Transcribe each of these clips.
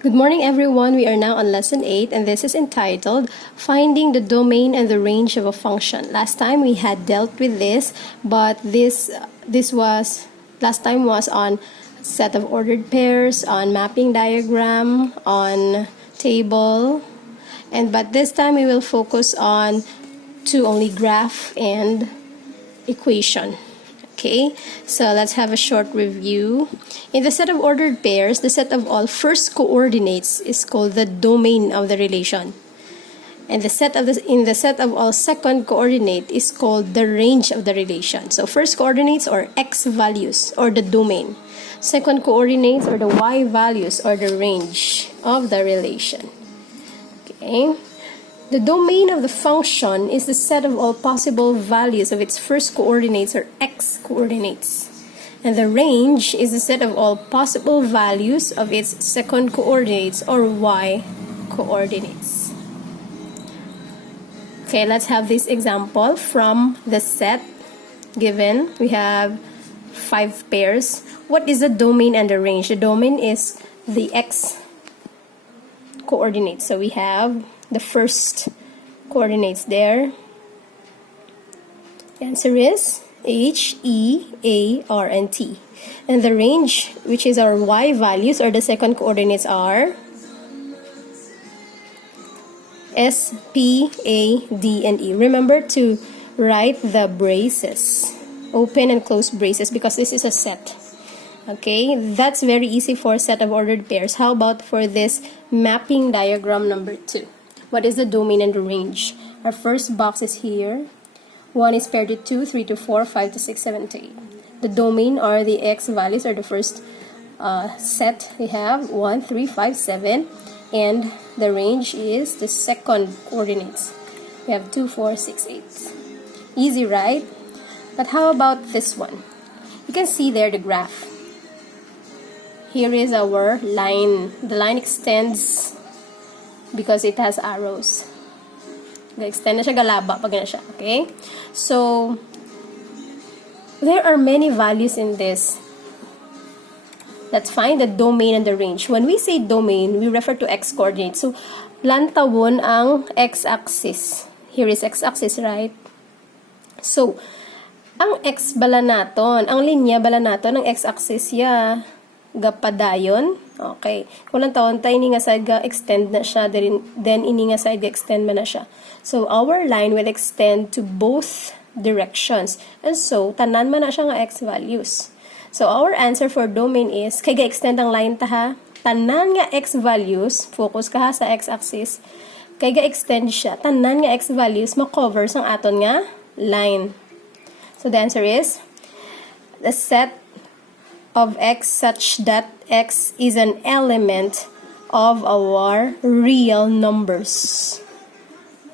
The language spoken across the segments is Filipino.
Good morning, everyone. We are now on lesson 8, and this is entitled Finding the Domain and the Range of a Function. Last time we had dealt with this, but last time was on set of ordered pairs, on mapping diagram, on table, but this time we will focus on only graph and equation. Okay, so let's have a short review. In the set of ordered pairs, the set of all first coordinates is called the domain of the relation. And in the set of all second coordinate is called the range of the relation. So first coordinates or x values or the domain. Second coordinates or the y values or the range of the relation. Okay. The domain of the function is the set of all possible values of its first coordinates or x coordinates. And the range is the set of all possible values of its second coordinates or y coordinates. Okay, let's have this example from the set given. We have 5 pairs. What is the domain and the range? The domain is the x coordinates. So we have the first coordinates there. The answer is H, E, A, R, and T. And the range, which is our y values, or the second coordinates, are S, P, A, D, and E. Remember to write the braces, open and close braces, because this is a set. Okay, that's very easy for set of ordered pairs. How about for this mapping diagram number 2? What is the domain and the range? Our first box is here. 1 is paired to 2, 3 to 4, 5 to 6, 7 to 8. The domain are the x values, or the first set. We have 1, 3, 5, 7. And the range is the second coordinates. We have 2, 4, 6, 8. Easy, right? But how about this one? You can see there the graph. Here is our line. The line extends because it has arrows. Extend na siya, galaba pag na siya. Okay? So, there are many values in this. Let's find the domain and the range. When we say domain, we refer to x coordinates. So, lantawon ang x-axis. Here is x-axis, right? So, ang x bala naton, ang linya bala naton, ang x-axis ya gapadayon. Okay. Kulang taon tayo ini nga side ga extend na siya, then ini nga side ga extend man na siya. So our line will extend to both directions. And so tanan man na siya nga x values. So our answer for domain is kay ga extend ang line ta ha. Tanan nga x values, focus ka ha sa x axis. Kay ga extend siya, tanan nga x values ma-cover sang aton nga line. So the answer is the set of x such that x is an element of our real numbers.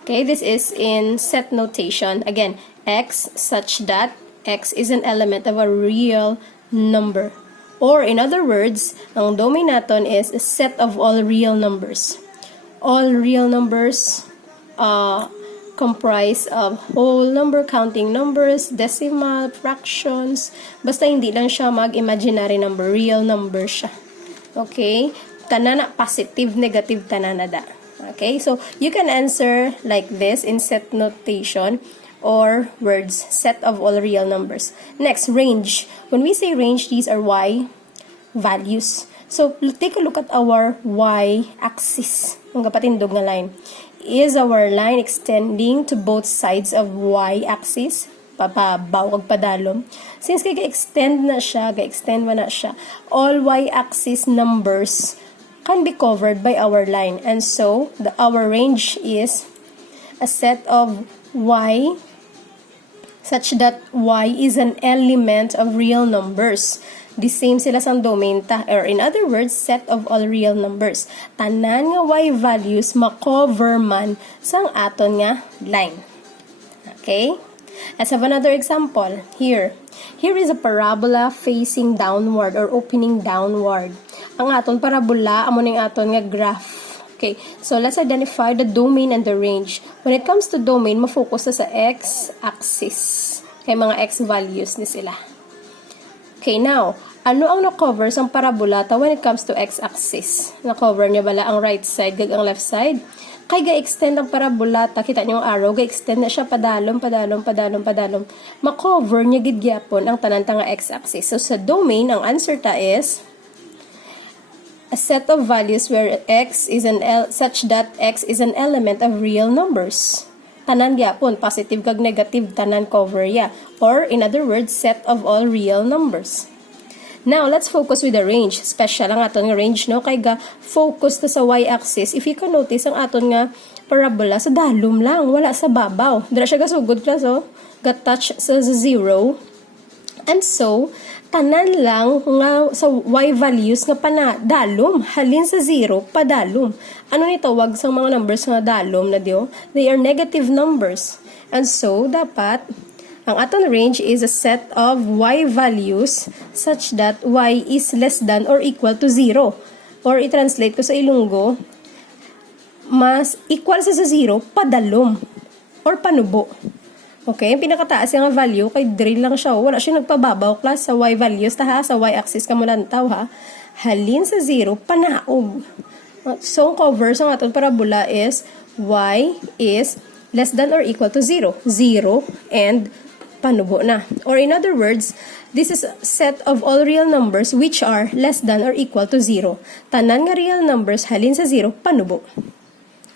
Okay, this is in set notation. Again, x such that x is an element of a real number. Or in other words, ang domain naton is a set of all real numbers. All real numbers comprise of whole number, counting numbers, decimal, fractions. Basta hindi lang siya mag-imaginary number, real number siya. Okay? Tanana, positive, negative, tanana. Okay? So, you can answer like this in set notation or words, set of all real numbers. Next, range. When we say range, these are y values. So, take a look at our y-axis. Ang kapatindog nga line. Is our line extending to both sides of y-axis? Papabaw kag padalom. Since kay ga-extend na siya, ga-extend man na siya, all y-axis numbers can be covered by our line. And so, our range is a set of y such that y is an element of real numbers. The same sila sang domain ta, or in other words, set of all real numbers. Tanan nga y values ma-cover man sang aton nga line. Okay? Let's have another example. Here is a parabola facing downward or opening downward. Ang aton parabola, amo ning aton nga graph. Okay, so let's identify the domain and the range. When it comes to domain, ma-focus sa x-axis. Kay mga x values ni sila. Okay, now, Ano ang na-cover sang parabolata when it comes to x-axis? Na-cover niya bala ang right side, gag ang left side? Kay ga-extend ang parabolata, kita niyo ang arrow, ga-extend na siya padalom. Ma-cover niya gidyapon ang tanan nga x-axis. So sa domain, ang answer ta is a set of values where x is such that x is an element of real numbers. Tanan gyapon, positive kag negative, tanan cover ya. Or in other words, set of all real numbers. Now, let's focus with the range. Special ang aton nga range, no? Kay ga focus na sa y-axis. If you can notice, ang aton nga parabola sa dalom lang, wala sa babaw. Dira siya gasugod class, oh. Ga-touch sa 0. And so, tanan lang nga sa y values nga panadalom, halin sa 0, padalom. Ano ni tawag sa mga numbers nga dalom na dio? They are negative numbers. And so, dapat ang aton range is a set of y values such that y is less than or equal to 0. Or i-translate ko sa Ilonggo, mas equal sa 0, padalom or panubo. Okay, yung pinakataas yung value, kay drill lang siya. Wala siya nagpababaw class sa y values, sa y-axis ka mo lantaw ha. Halin sa 0, panaog. So, ang cover sa aton parabola is y is less than or equal to 0. 0 and panubo na. Or in other words, this is a set of all real numbers which are less than or equal to 0. Tanan nga real numbers halin sa 0, panubo.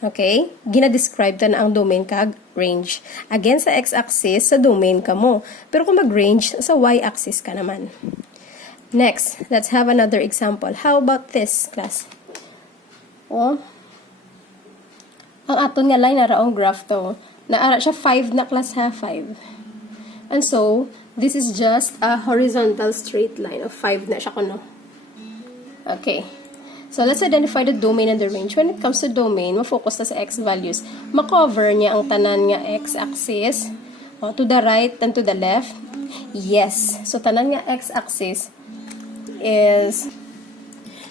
Okay? Gina-describe ta na ang domain kag range. Again, sa x-axis, sa domain ka mo. Pero kung mag-range, sa y-axis ka naman. Next, let's have another example. How about this, class? Oh, ang aton nga line, naraong graph to. Naara siya 5 na class ha, 5. And so, this is just a horizontal straight line of 5 na siya kuno. Okay. So, let's identify the domain and the range. When it comes to domain, ma-focus na sa x values. Ma-cover niya ang tanan nga x-axis. To the right and to the left. Yes. So, tanan nga x-axis is...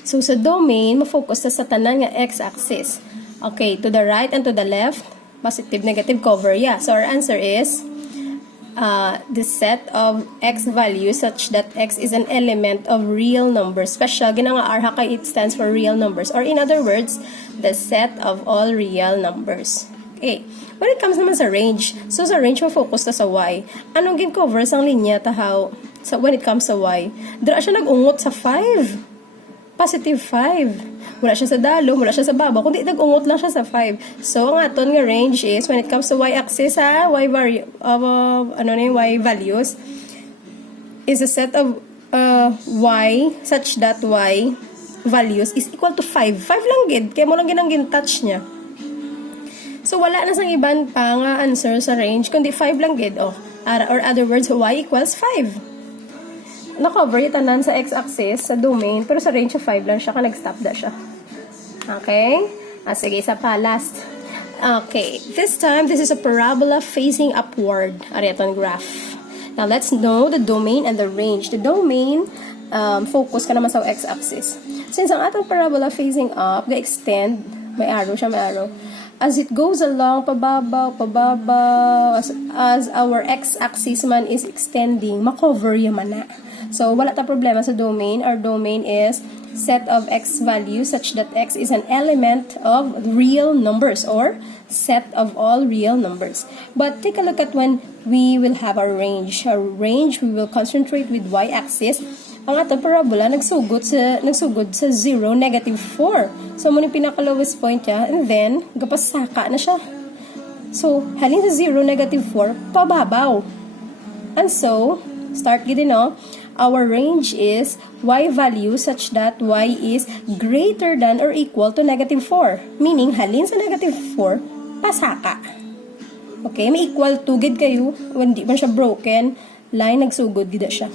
So, sa domain, ma-focus na sa tanan nga x-axis. Okay, to the right and to the left, positive, negative cover. Yeah. So, our answer is... the set of x values such that x is an element of real numbers. Special, ginanga R kay it stands for real numbers. Or in other words, the set of all real numbers. Okay. When it comes naman sa range, so sa range, ma-focus na sa y. Anong gin-cover sang linya tahaw so when it comes sa y? Dira siya nag-ungot sa 5. Positive 5. Wala siya sa dalo, wala siya sa baba, kundi nag-ungot lang siya sa 5. So, ang aton nga range is, when it comes to y-axis, y values, is a set of y such that y values is equal to 5. 5 lang gid, kaya mo lang ginang touch niya. So, wala na sang iban pa nga answer sa range, kundi 5 lang gid. Or other words, y equals 5. Na-cover yung tanan sa x-axis, sa domain, pero sa range of 5 lang siya, nag-stop na siya. Okay? Sige, isa pa, last. Okay, this time, this is a parabola facing upward. Ariaton graph. Now, let's know the domain and the range. The domain, focus ka naman sa x-axis. Since ang atong parabola facing up, ga-extend, may arrow siya, may arrow. As it goes along, pababaw, as our x-axis man is extending, makover yaman na. So, wala ta problema sa domain. Our domain is set of x values such that x is an element of real numbers or set of all real numbers. But take a look at when we will have our range. Our range, we will concentrate with y-axis. Ang atong parabola, nagsugod sa 0, negative 4. So, muna pinaka-lowest point niya, and then, gapasaka na siya. So, halin sa 0, negative 4, pababaw. And so, start gid no? Our range is y value such that y is greater than or equal to negative 4. Meaning, halin sa negative 4, pasaka. Okay, may equal to gid kayo. When di man siya broken, line, nagsugod gid siya.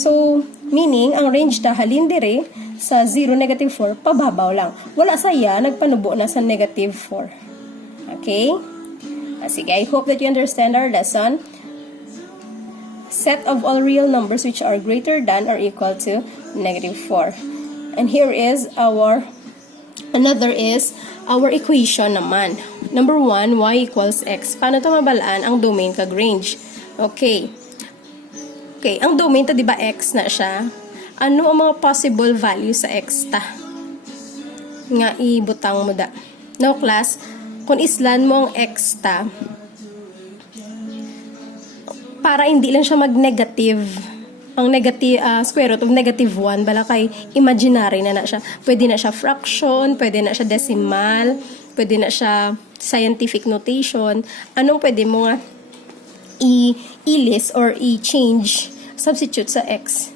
So, meaning, ang range ta halin dire sa 0, negative 4, pababaw lang. Wala saya, nagpanubo na sa negative 4. Okay? Sige, I hope that you understand our lesson. Set of all real numbers which are greater than or equal to negative 4. And here is another is our equation naman. Number 1, y equals x. Paano ito mabalaan ang domain kag range? Okay. Okay, ang domain to, di ba, x na siya? Ano ang mga possible values sa x ta? Nga ibutang mo da. No, class, kung islan mo ang x ta, para hindi lang siya mag-negative, ang negative, square root of negative 1, bala kay imaginary na siya. Pwede na siya fraction, pwede na siya decimal, pwede na siya scientific notation. Anong pwede mo nga i-list or i-change, substitute sa x?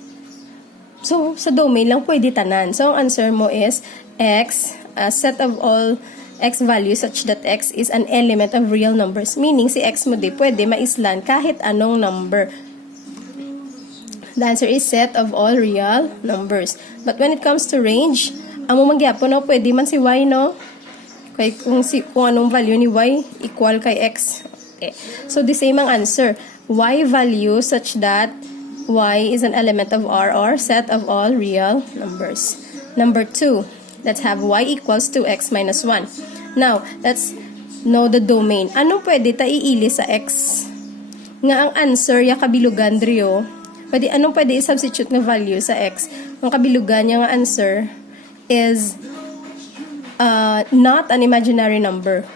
So, sa domain lang pwede tanan. So, ang answer mo is x, a set of all x values such that x is an element of real numbers. Meaning, si x mo di pwede maislan kahit anong number. The answer is set of all real numbers. But when it comes to range, ang mamagyapon no, pwede man si y, no? Kung anong value ni y equal kay x. Okay. So, the same ang answer. Y value such that y is an element of R or set of all real numbers. Number 2, let's have y equals to x minus 1. Now, let's know the domain. Anong pwede ta iili sa x? Nga ang answer, ya kabilugan driyo, anong pwede i-substitute na value sa x? Ang kabilugan niya nga answer is not an imaginary number.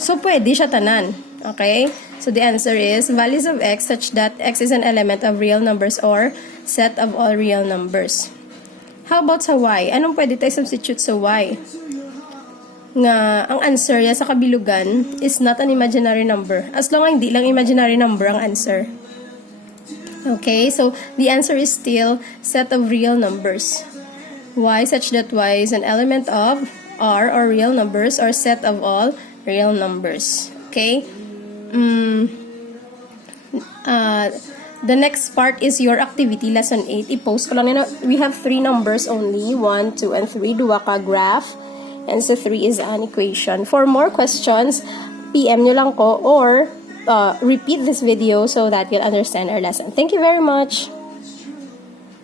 So, pwede siya tanan. Okay? So, the answer is values of x such that x is an element of real numbers or set of all real numbers. How about sa y? Anong pwede tayo substitute sa y? Nga, ang answer ya sa kabilugan is not an imaginary number. As long as hindi lang imaginary number ang answer. Okay, so the answer is still set of real numbers. Y such that y is an element of R or real numbers or set of all real numbers. Okay? The next part is your activity, lesson 8. I-post ko lang nila. We have 3 numbers only. 1, 2, and 3. Duwa ka graph. And so 3 is an equation. For more questions, PM nyo lang ko or repeat this video so that you'll understand our lesson. Thank you very much.